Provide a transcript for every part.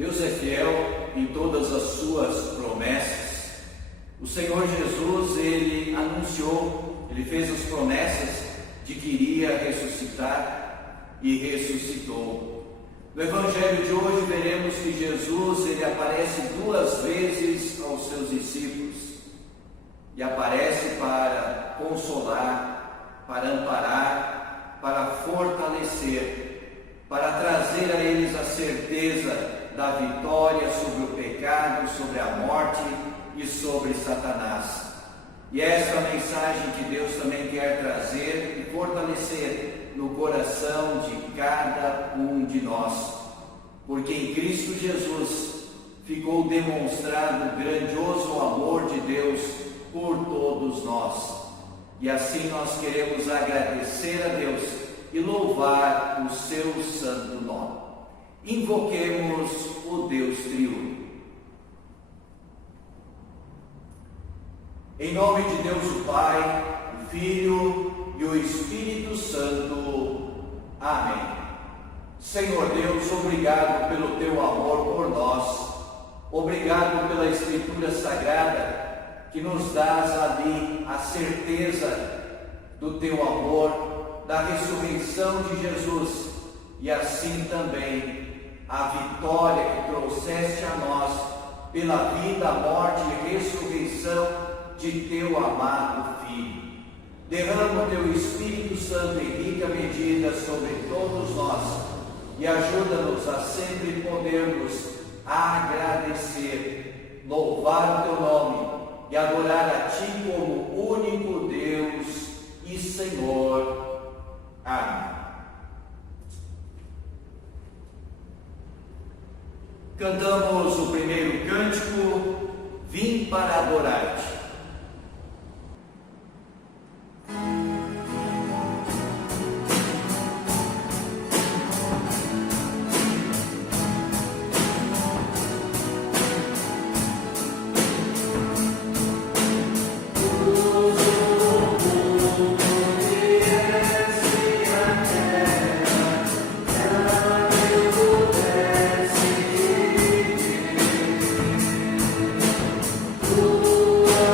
Deus é fiel em todas as suas promessas. O Senhor Jesus, Ele anunciou, Ele fez as promessas de que iria ressuscitar e ressuscitou. No Evangelho de hoje veremos que Jesus, Ele aparece 2 vezes aos seus discípulos e aparece para consolar, para amparar, para fortalecer, para trazer a eles a certeza da vitória sobre o pecado, sobre a morte e sobre Satanás. E essa mensagem que Deus também quer trazer e fortalecer no coração de cada um de nós, porque em Cristo Jesus ficou demonstrado o grandioso amor de Deus por todos nós. E assim nós queremos agradecer a Deus e louvar o seu santo nome. Invoquemos o Deus triuno. Em nome de Deus o Pai, o Filho e o Espírito Santo. Amém. Senhor Deus, obrigado pelo teu amor por nós. Obrigado pela Escritura Sagrada que nos dás ali a certeza do teu amor, da ressurreição de Jesus e assim também a vitória que trouxeste a nós pela vida, morte e ressurreição de teu amado Filho. Derrama o teu Espírito Santo em rica medida sobre todos nós e ajuda-nos a sempre podermos agradecer, louvar o teu nome e adorar a ti como único Deus e Senhor. Amém. Cantamos o primeiro cântico, Vim para adorar-te. Oh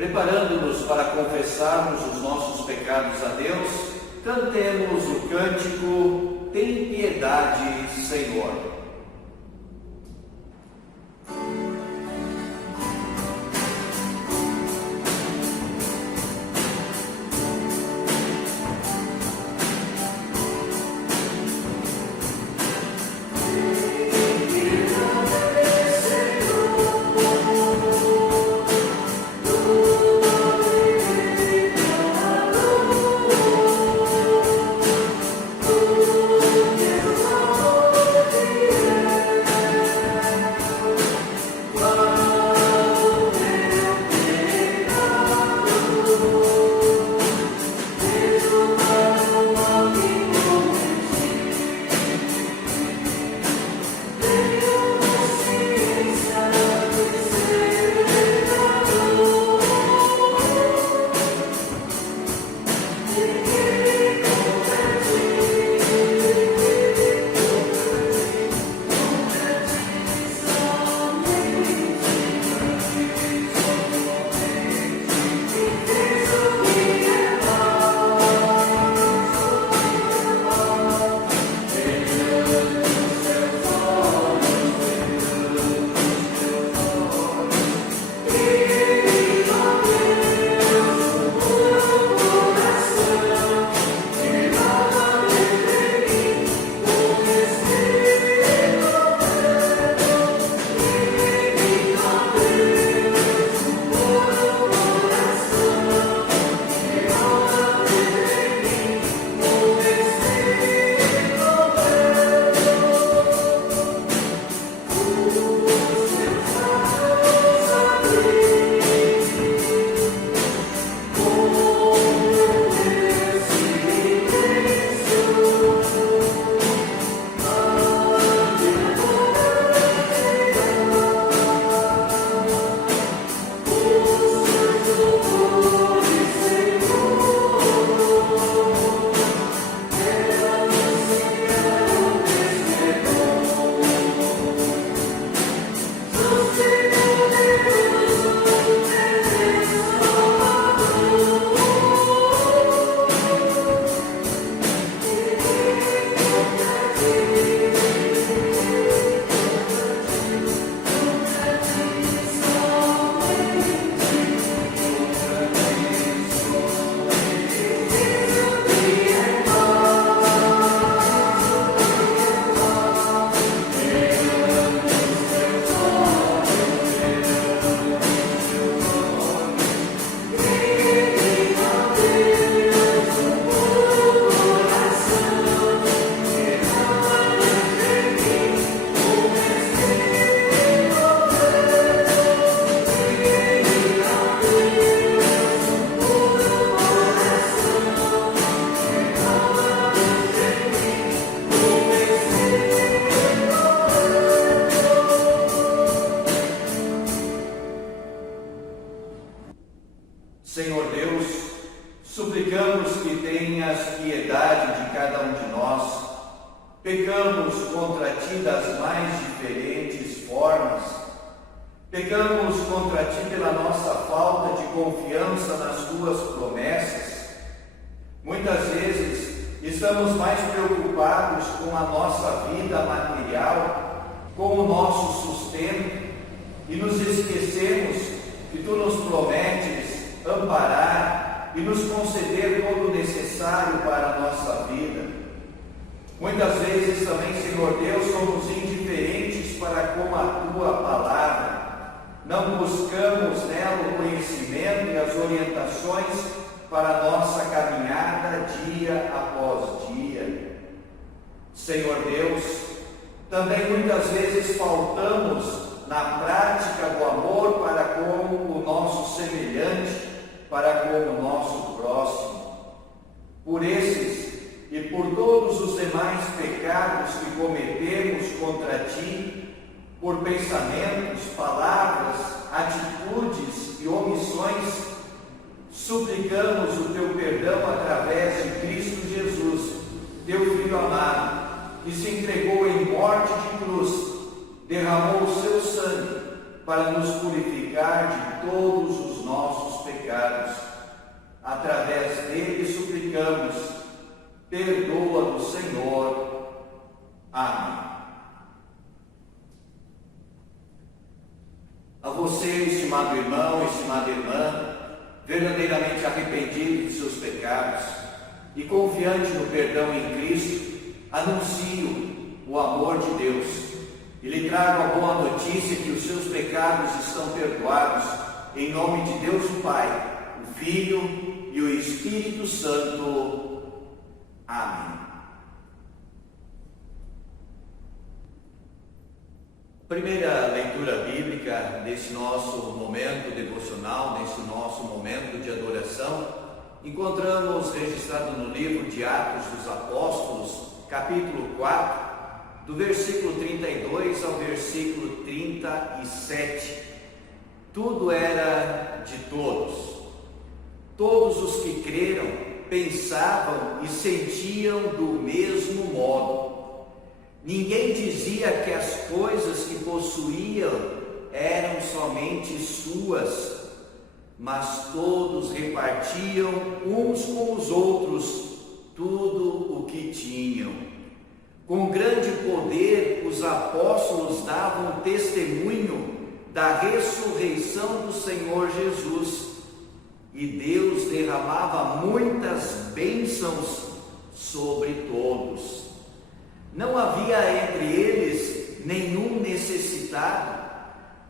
Preparando-nos para confessarmos os nossos pecados a Deus, cantemos o cântico Tem piedade, Senhor. Senhor Deus, suplicamos que tenhas piedade de cada um de nós. Pecamos contra Ti das mais diferentes formas. Pecamos contra Ti pela nossa falta de confiança nas Tuas promessas. Muitas vezes estamos mais preocupados com a nossa vida material, com o nosso sustento, e nos esquecemos que Tu nos prometes amparar e nos conceder todo o necessário para a nossa vida. Muitas vezes também, Senhor Deus, somos indiferentes para com a Tua palavra. Não buscamos nela o conhecimento e as orientações para a nossa caminhada dia após dia. Senhor Deus, também muitas vezes faltamos na prática do amor para com o nosso semelhante, para com o nosso próximo. Por esses e por todos os demais pecados que cometemos contra Ti, por pensamentos, palavras, atitudes e omissões, suplicamos o Teu perdão através de Cristo Jesus, Teu Filho amado, que se entregou em morte de cruz, derramou o Seu sangue para nos purificar de todos os nossos pecados. pecados. Através dele suplicamos, perdoa-nos, Senhor. Amém. A você, estimado irmão, estimada irmã, verdadeiramente arrependido de seus pecados e confiante no perdão em Cristo, anuncio o amor de Deus e lhe trago a boa notícia que os seus pecados estão perdoados, em nome de Deus o Pai, o Filho e o Espírito Santo. Amém. Primeira leitura bíblica desse nosso momento devocional, nesse nosso momento de adoração, encontramos registrado no livro de Atos dos Apóstolos, capítulo 4, do versículo 32 ao versículo 37. Tudo era de todos. Todos os que creram pensavam e sentiam do mesmo modo. Ninguém dizia que as coisas que possuíam eram somente suas, mas todos repartiam uns com os outros tudo o que tinham. Com grande poder, os apóstolos davam testemunho da ressurreição do Senhor Jesus, e Deus derramava muitas bênçãos sobre todos. Não havia entre eles nenhum necessitado,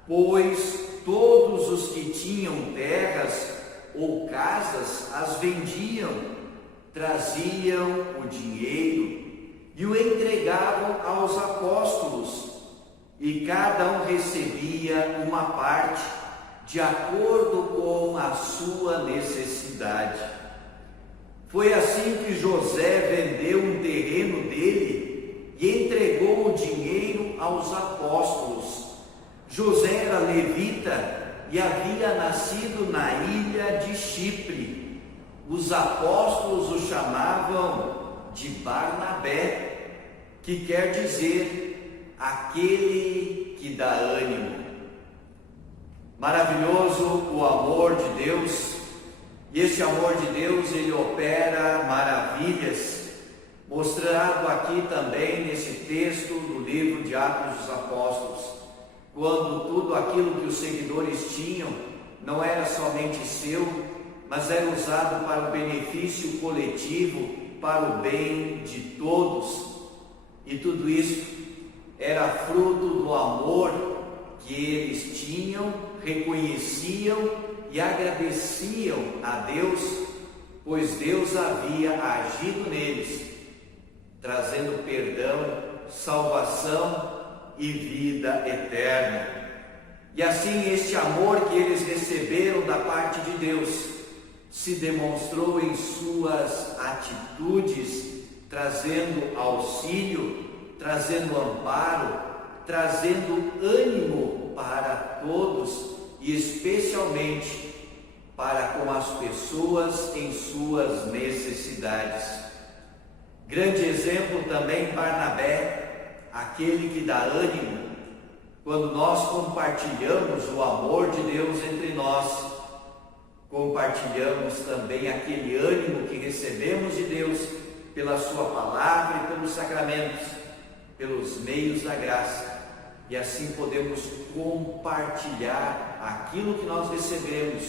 pois todos os que tinham terras ou casas as vendiam, traziam o dinheiro e o entregavam aos apóstolos, e cada um recebia uma parte, de acordo com a sua necessidade. Foi assim que José vendeu um terreno dele e entregou o dinheiro aos apóstolos. José era levita e havia nascido na ilha de Chipre. Os apóstolos o chamavam de Barnabé, que quer dizer aquele que dá ânimo. Maravilhoso o amor de Deus, e esse amor de Deus, ele opera maravilhas, mostrado aqui também nesse texto do livro de Atos dos Apóstolos, quando tudo aquilo que os seguidores tinham não era somente seu, mas era usado para o benefício coletivo, para o bem de todos, e tudo isso era fruto do amor que eles tinham, reconheciam e agradeciam a Deus, pois Deus havia agido neles, trazendo perdão, salvação e vida eterna. E assim este amor que eles receberam da parte de Deus se demonstrou em suas atitudes, trazendo auxílio, trazendo amparo, trazendo ânimo para todos e especialmente para com as pessoas em suas necessidades. Grande exemplo também Barnabé, aquele que dá ânimo. Quando nós compartilhamos o amor de Deus entre nós, compartilhamos também aquele ânimo que recebemos de Deus pela sua palavra e pelos sacramentos, pelos meios da graça. E assim podemos compartilhar aquilo que nós recebemos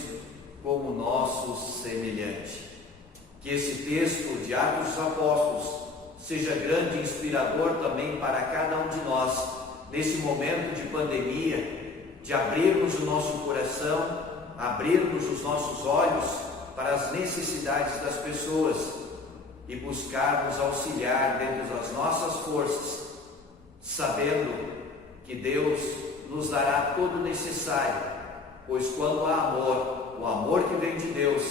como nosso semelhante. Que esse texto de Atos dos Apóstolos seja grande inspirador também para cada um de nós, nesse momento de pandemia, de abrirmos o nosso coração, abrirmos os nossos olhos para as necessidades das pessoas e buscarmos auxiliar dentro das nossas forças, sabendo que Deus nos dará todo o necessário, pois quando há amor, o amor que vem de Deus,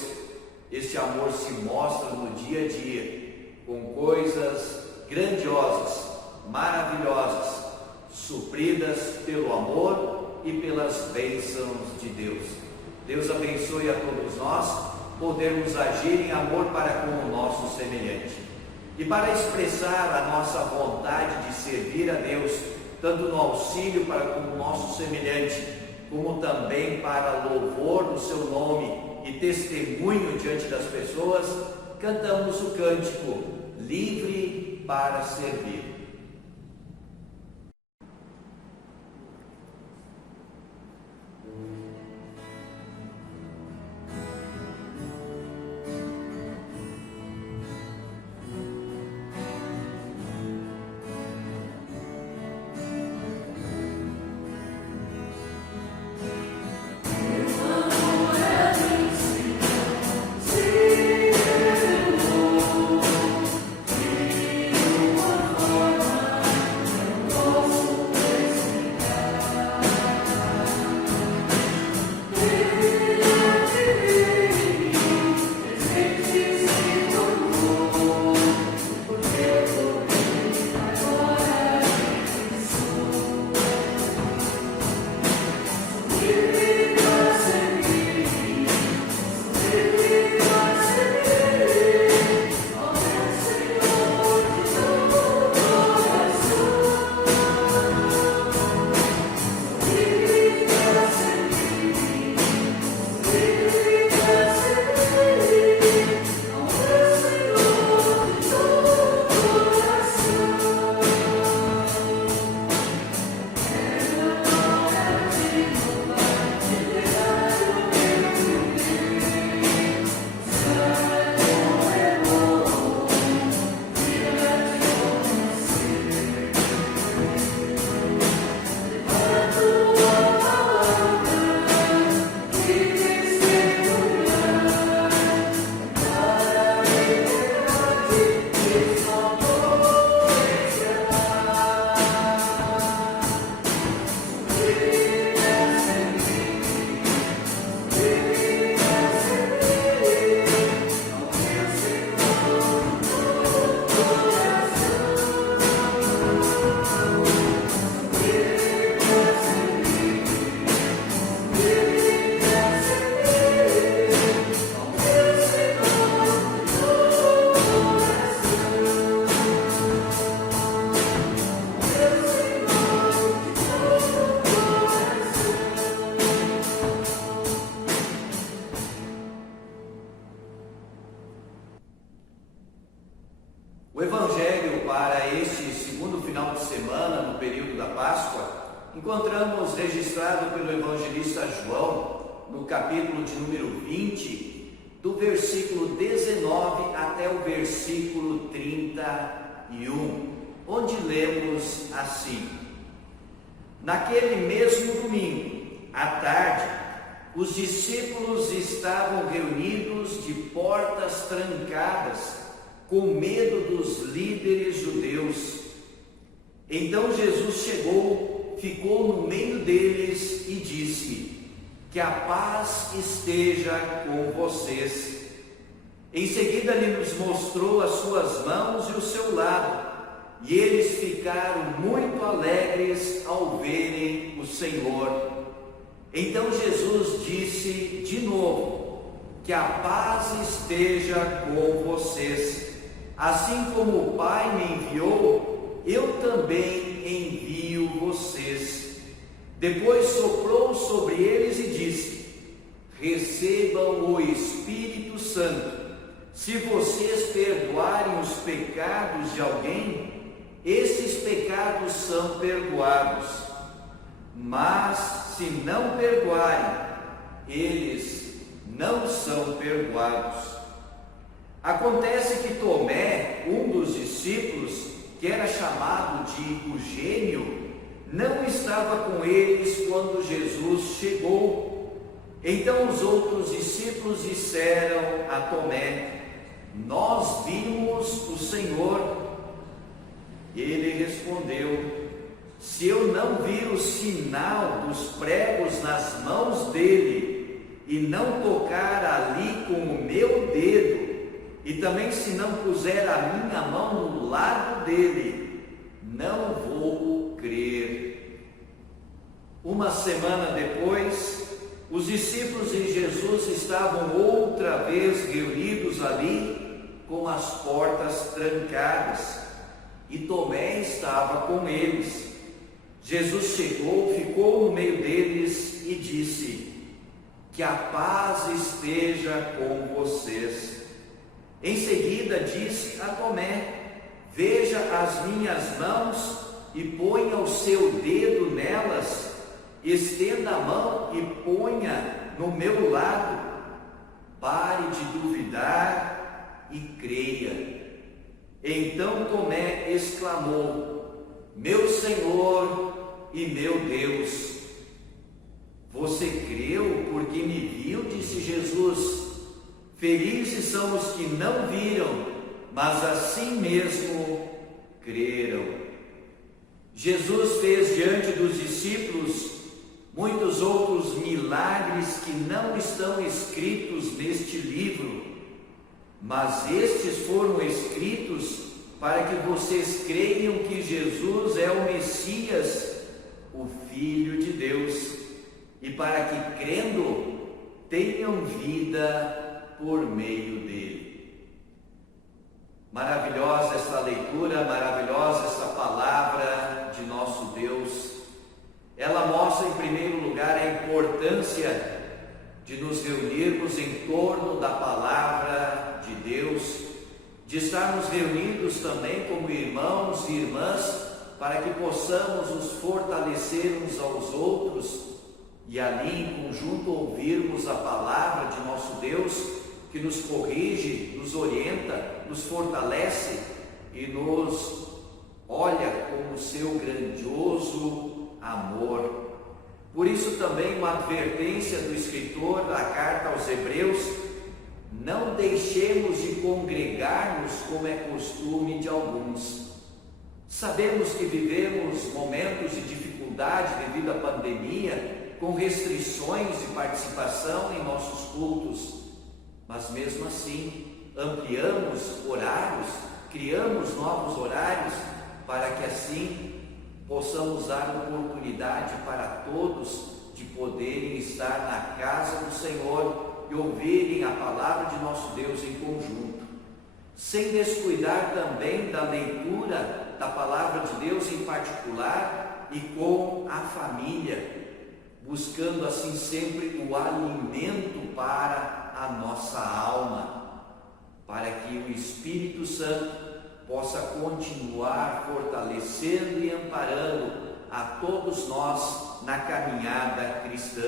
esse amor se mostra no dia a dia, com coisas grandiosas, maravilhosas, supridas pelo amor e pelas bênçãos de Deus. Deus abençoe a todos nós, podermos agir em amor para com o nosso semelhante. E para expressar a nossa vontade de servir a Deus, tanto no auxílio para com o nosso semelhante, como também para louvor do seu nome e testemunho diante das pessoas, cantamos o cântico Livre para Servir. O Evangelho para este segundo final de semana, no período da Páscoa, encontramos registrado pelo evangelista João, no capítulo de número 20, do versículo 19 até o versículo 31, onde lemos assim: Naquele mesmo domingo, à tarde, os discípulos estavam reunidos de portas trancadas, com medo dos líderes judeus. Então Jesus chegou, ficou no meio deles e disse: Que a paz esteja com vocês. Em seguida ele nos mostrou as suas mãos e o seu lado, e eles ficaram muito alegres ao verem o Senhor. Então Jesus disse de novo: Que a paz esteja com vocês. Assim como o Pai me enviou, eu também envio vocês. Depois soprou sobre eles e disse: Recebam o Espírito Santo. Se vocês perdoarem os pecados de alguém, esses pecados são perdoados. Mas se não perdoarem, eles não são perdoados. Acontece que Tomé, um dos discípulos, que era chamado de o Gêmeo, não estava com eles quando Jesus chegou. Então os outros discípulos disseram a Tomé: Nós vimos o Senhor. Ele respondeu: Se eu não vir o sinal dos pregos nas mãos dele, e não tocar ali com o meu dedo, e também se não puser a minha mão no lado dele, não vou crer. Uma semana depois, os discípulos de Jesus estavam outra vez reunidos ali, com as portas trancadas, e Tomé estava com eles. Jesus chegou, ficou no meio deles e disse: que a paz esteja com vocês. Em seguida disse a Tomé: veja as minhas mãos e ponha o seu dedo nelas, estenda a mão e ponha no meu lado. Pare de duvidar e creia. Então Tomé exclamou: meu Senhor e meu Deus. Você creu porque me viu, disse Jesus. Felizes são os que não viram, mas assim mesmo creram. Jesus fez diante dos discípulos muitos outros milagres que não estão escritos neste livro, mas estes foram escritos para que vocês creiam que Jesus é o Messias, o Filho de Deus, e para que, crendo, tenham vida por meio dele. Maravilhosa esta leitura, maravilhosa esta palavra de nosso Deus. Ela mostra, em primeiro lugar, a importância de nos reunirmos em torno da palavra de Deus, de estarmos reunidos também como irmãos e irmãs, para que possamos nos fortalecer uns aos outros e ali em conjunto ouvirmos a palavra de nosso Deus, que nos corrige, nos orienta, nos fortalece e nos olha com o seu grandioso amor. Por isso também uma advertência do escritor da carta aos Hebreus: não deixemos de congregar-nos como é costume de alguns. Sabemos que vivemos momentos de dificuldade devido à pandemia, com restrições de participação em nossos cultos, mas mesmo assim ampliamos horários, criamos novos horários para que assim possamos dar oportunidade para todos de poderem estar na casa do Senhor e ouvirem a palavra de nosso Deus em conjunto, sem descuidar também da leitura da palavra de Deus em particular e com a família, buscando assim sempre o alimento para a nossa alma, para que o Espírito Santo possa continuar fortalecendo e amparando a todos nós na caminhada cristã,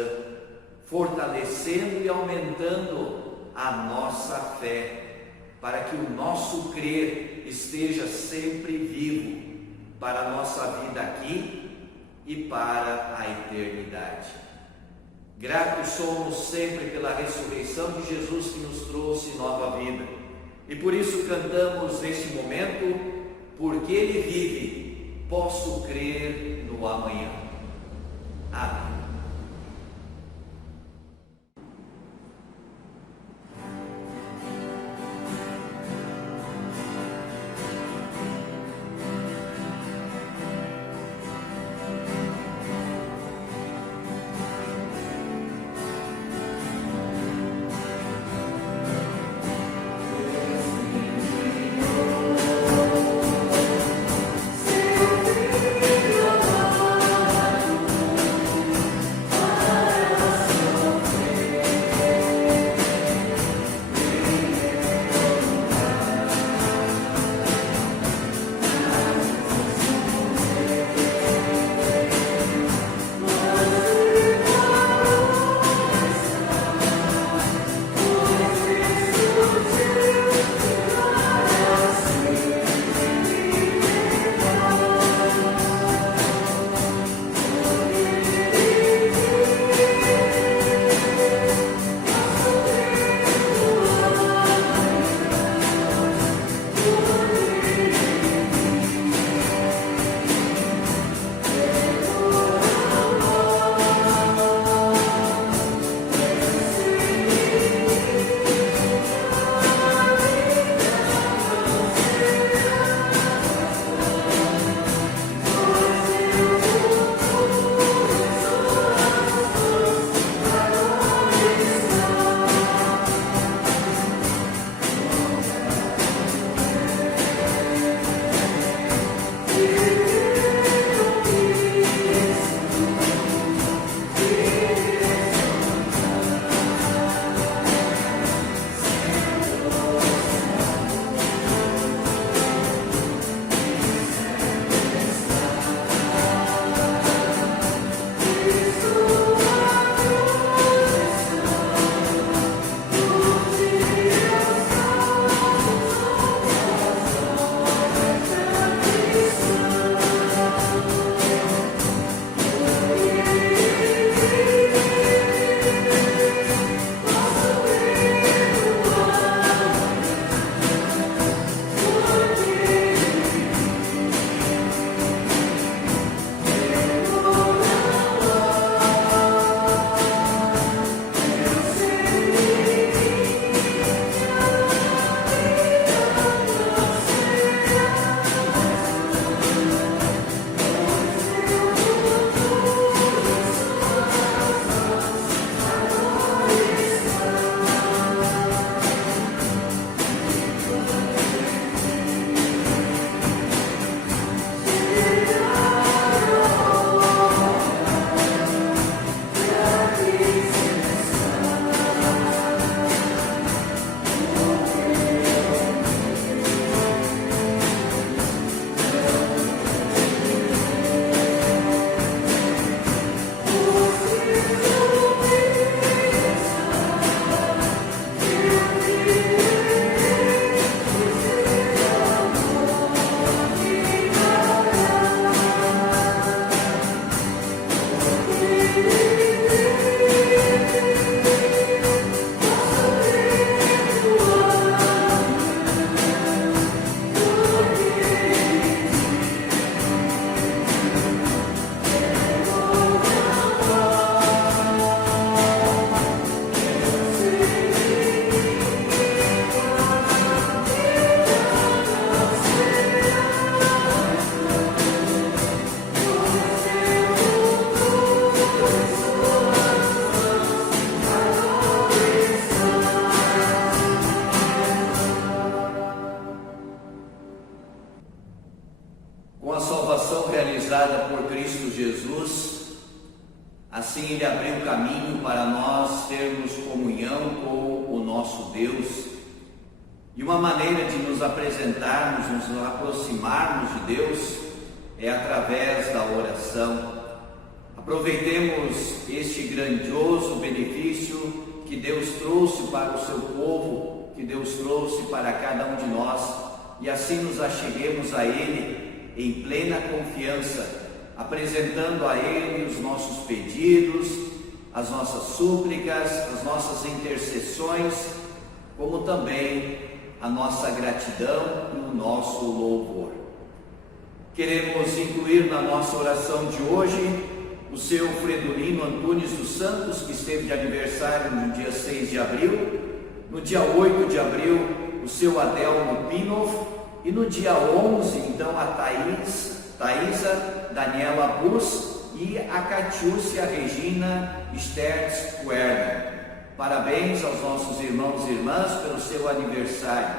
fortalecendo e aumentando a nossa fé, para que o nosso crer esteja sempre vivo para a nossa vida aqui e para a eternidade. Gratos somos sempre pela ressurreição de Jesus que nos trouxe nova vida. E por isso cantamos neste momento: porque Ele vive, posso crer no amanhã. Amém. Assim Ele abriu o caminho para nós termos comunhão com o nosso Deus. E uma maneira de nos apresentarmos, nos aproximarmos de Deus é através da oração. Aproveitemos este grandioso benefício que Deus trouxe para o seu povo, que Deus trouxe para cada um de nós, e assim nos acheguemos a Ele em plena confiança, apresentando a Ele os nossos pedidos, as nossas súplicas, as nossas intercessões, como também a nossa gratidão e o nosso louvor. Queremos incluir na nossa oração de hoje o seu Fredolino Antunes dos Santos, que esteve de aniversário no dia 6 de abril, no dia 8 de abril o seu Adelmo Pinov, e no dia 11, então, a Thaisa Daniela Bus e a Catiúcia Regina Stertz Werner. Parabéns aos nossos irmãos e irmãs pelo seu aniversário.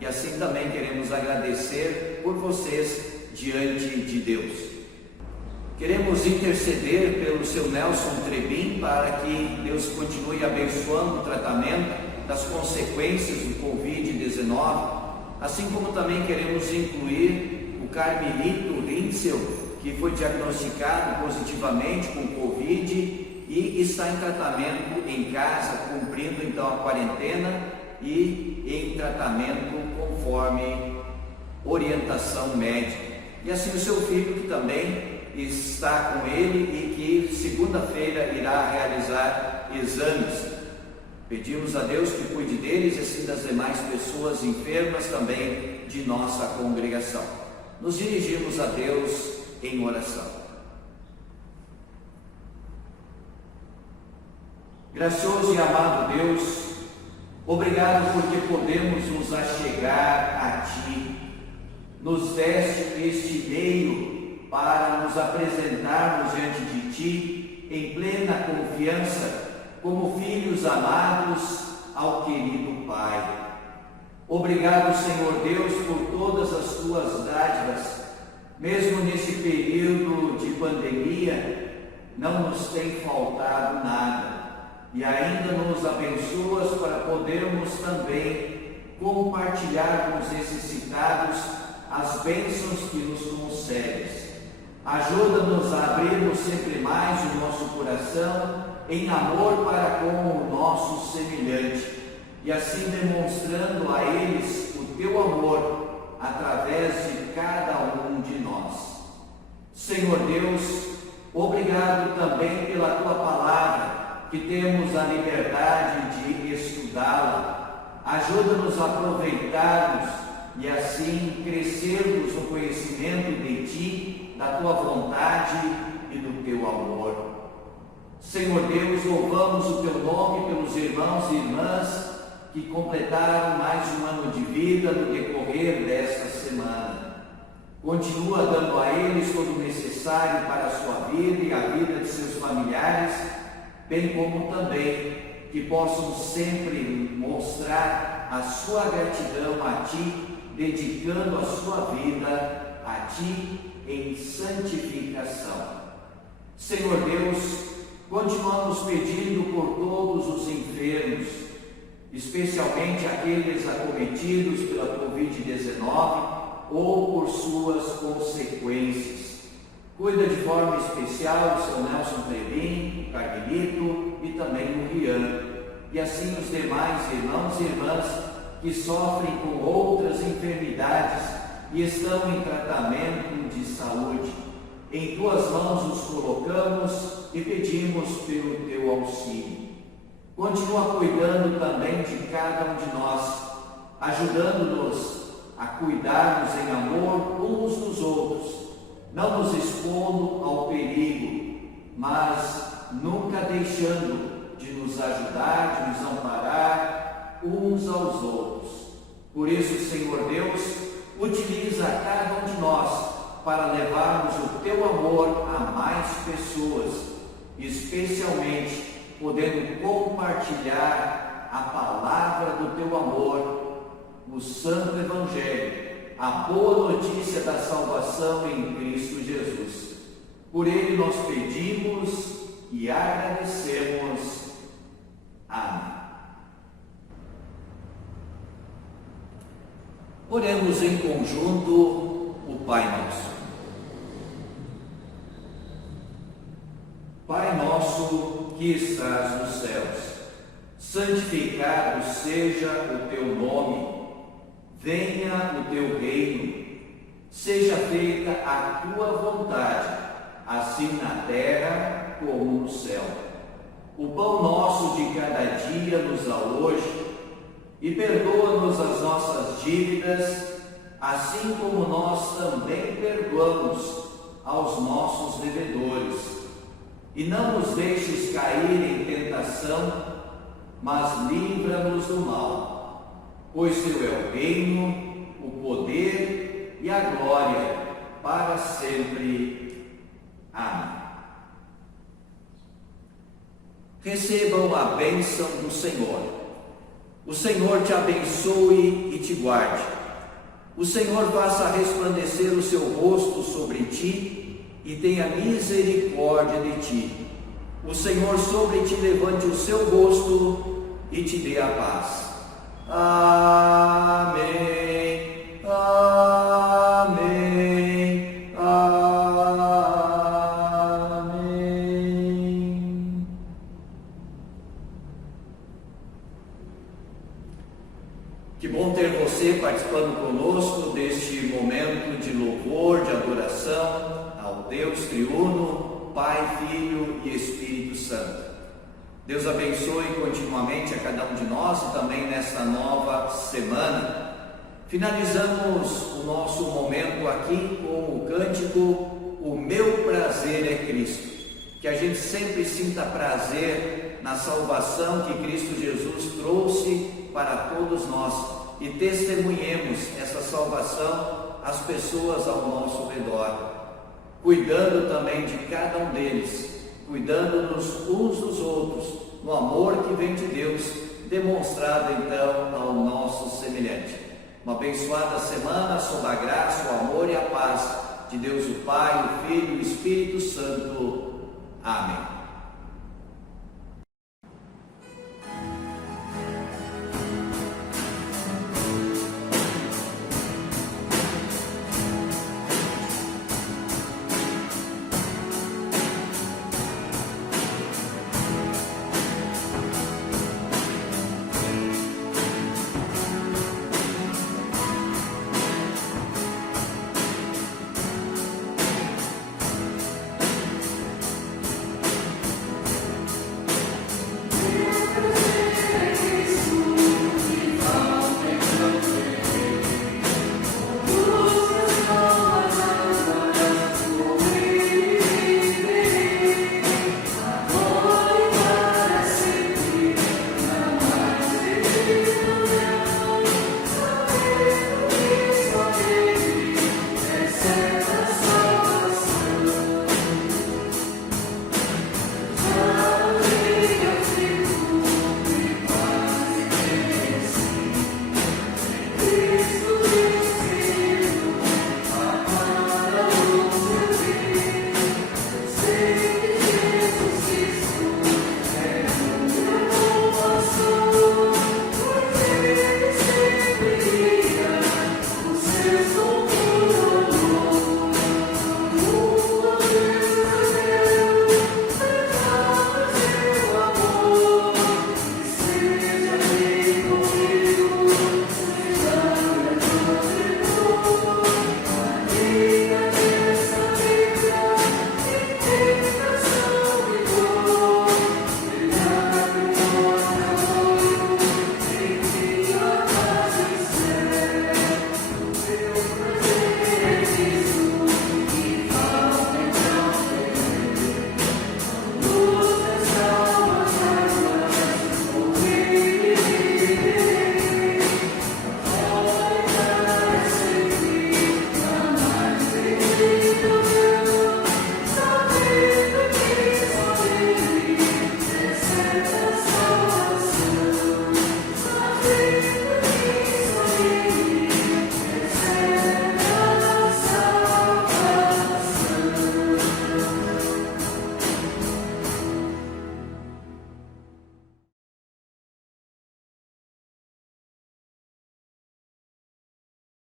E assim também queremos agradecer por vocês diante de Deus. Queremos interceder pelo seu Nelson Trebin para que Deus continue abençoando o tratamento das consequências do Covid-19, assim como também queremos incluir o Carmelito Rinzel, que foi diagnosticado positivamente com Covid e está em tratamento em casa, cumprindo então a quarentena e em tratamento conforme orientação médica. E assim o seu filho, que também está com ele e que segunda-feira irá realizar exames. Pedimos a Deus que cuide deles e assim das demais pessoas enfermas também de nossa congregação. Nos dirigimos a Deus em oração. Gracioso e amado Deus, obrigado porque podemos nos achegar a Ti. Nos deste este meio para nos apresentarmos diante de Ti em plena confiança, como filhos amados ao querido Pai. Obrigado, Senhor Deus, por todas as Tuas dádivas. Mesmo nesse período de pandemia, não nos tem faltado nada. E ainda nos abençoas para podermos também compartilhar com os necessitados as bênçãos que nos concedes. Ajuda-nos a abrirmos sempre mais o nosso coração em amor para com o nosso semelhante, e assim demonstrando a eles o Teu amor através de cada um de nós. Senhor Deus, obrigado também pela Tua palavra, que temos a liberdade de estudá-la. Ajuda-nos a aproveitarmos e assim crescermos no conhecimento de Ti, da Tua vontade e do Teu amor. Senhor Deus, louvamos o Teu nome pelos irmãos e irmãs que completaram mais um ano de vida no decorrer desta semana. Continua dando a eles todo o necessário para a sua vida e a vida de seus familiares, bem como também que possam sempre mostrar a sua gratidão a Ti, dedicando a sua vida a Ti em santificação. Senhor Deus, continuamos pedindo por todos os enfermos, especialmente aqueles acometidos pela Covid-19 ou por suas consequências. Cuida de forma especial o seu Nelson Trebin, o Carmelito e também o Rian, e assim os demais irmãos e irmãs que sofrem com outras enfermidades e estão em tratamento de saúde. Em Tuas mãos os colocamos e pedimos pelo Teu auxílio. Continua cuidando também de cada um de nós, ajudando-nos a cuidarmos em amor uns dos outros, não nos expondo ao perigo, mas nunca deixando de nos ajudar, de nos amparar uns aos outros. Por isso, Senhor Deus, utiliza cada um de nós para levarmos o Teu amor a mais pessoas, especialmente podendo compartilhar a palavra do Teu amor, o Santo Evangelho, a boa notícia da salvação em Cristo Jesus. Por Ele nós pedimos e agradecemos. Amém. Oremos em conjunto o Pai Nosso. Pai nosso que estás nos céus, santificado seja o teu nome, venha o teu reino, seja feita a tua vontade, assim na terra como no céu. O pão nosso de cada dia nos dá hoje, e perdoa-nos as nossas dívidas, assim como nós também perdoamos aos nossos devedores. E não nos deixes cair em tentação, mas livra-nos do mal, pois teu é o reino, o poder e a glória para sempre. Amém. Recebam a bênção do Senhor. O Senhor te abençoe e te guarde. O Senhor faça resplandecer o seu rosto sobre ti e tenha misericórdia de ti. O Senhor sobre ti levante o seu rosto e te dê a paz. Amém. Amém. Amém. Que bom ter você participando conosco deste momento de louvor, de adoração ao Deus triuno, Pai, Filho e Espírito Santo. Deus abençoe continuamente a cada um de nós e também nesta nova semana. Finalizamos o nosso momento aqui com o cântico O Meu Prazer é Cristo. Que a gente sempre sinta prazer na salvação que Cristo Jesus trouxe para todos nós e testemunhemos essa salvação às pessoas ao nosso redor, cuidando também de cada um deles, cuidando-nos uns dos outros, no amor que vem de Deus, demonstrado então ao nosso semelhante. Uma abençoada semana sob a graça, o amor e a paz de Deus o Pai, o Filho e o Espírito Santo. Amém.